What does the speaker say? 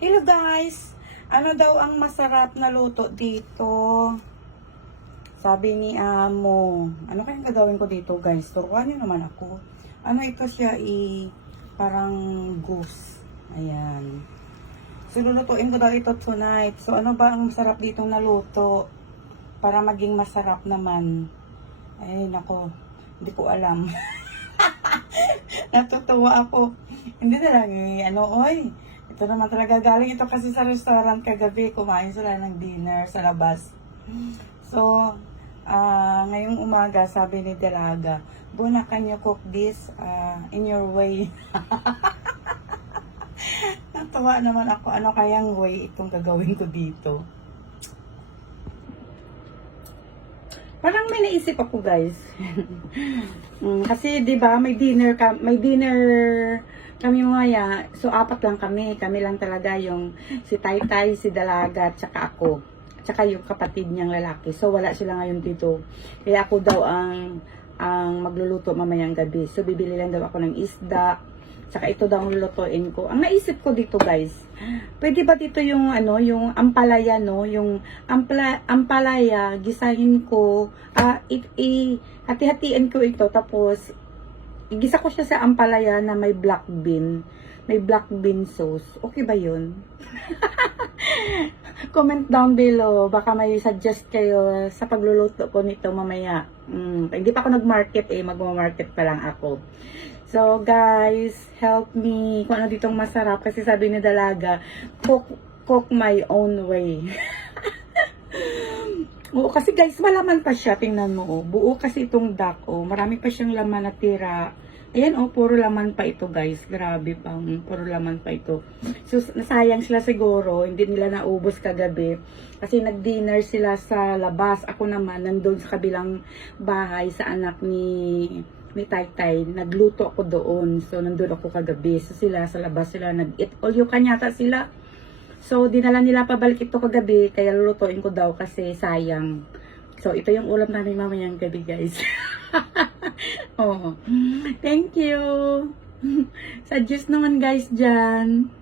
Hello guys! Ano daw ang masarap na luto dito? Sabi ni Amo. Ano kayang gagawin ko dito guys? Turuan niyo naman ako. Ano ito siya parang goose. Ayan. So lulutuin ko daw ito tonight. So ano ba ang masarap ditong naluto? Para maging masarap naman. Ay nako. Hindi ko alam. Natutuwa ako. Hindi na lang oy. Ito naman talaga galing ito kasi sa restaurant kagabi. Kumain sila ng dinner sa labas. So, ngayong umaga sabi ni Delaga, Buna, can you cook this in your way? Natuwa naman ako. Ano kayang way itong gagawin ko dito? Parang may naisip ako guys. Kasi 'di ba may dinner kami mamaya. So apat lang kami. Kami lang talaga yung si Taytay, si Dalaga, at saka ako. At saka yung kapatid niyang lalaki. So wala sila ngayon dito. Kaya ako daw ang magluluto mamayang gabi. So bibili lang daw ako ng isda. Saka ito daw ang lulutuin ko. Ang naisip ko dito guys, pwede ba dito yung yung ampalaya yung ampalaya gisahin ko, hati-hatiin ko ito tapos igisa ko siya sa ampalaya na may black bean sauce. Okay ba 'yun? Comment down below, baka may suggest kayo sa pagluluto ko nito mamaya. Hindi pa ako nag-market magma-market pa lang ako. So guys, help me kung ano ditong masarap kasi sabi ni Dalaga, cook my own way. Oo, kasi guys, malaman pa siya, tingnan mo, buo kasi itong duck, marami pa siyang laman na tira. Ayan, puro laman pa ito guys, grabe pang, puro laman pa ito. So, nasayang sila siguro, hindi nila naubos kagabi, kasi nag-dinner sila sa labas. Ako naman, nandun sa kabilang bahay sa anak ni Taytay, nagluto ako doon. So, nandun ako kagabi. So, sila sa labas sila, nag-eat all you can yata sila. So, dinala nila pabalik ito kagabi, kaya lulutuin ko daw kasi sayang. So, ito yung ulam namin mamayang gabi, guys. Oh, thank you. Suggest naman, guys, dyan.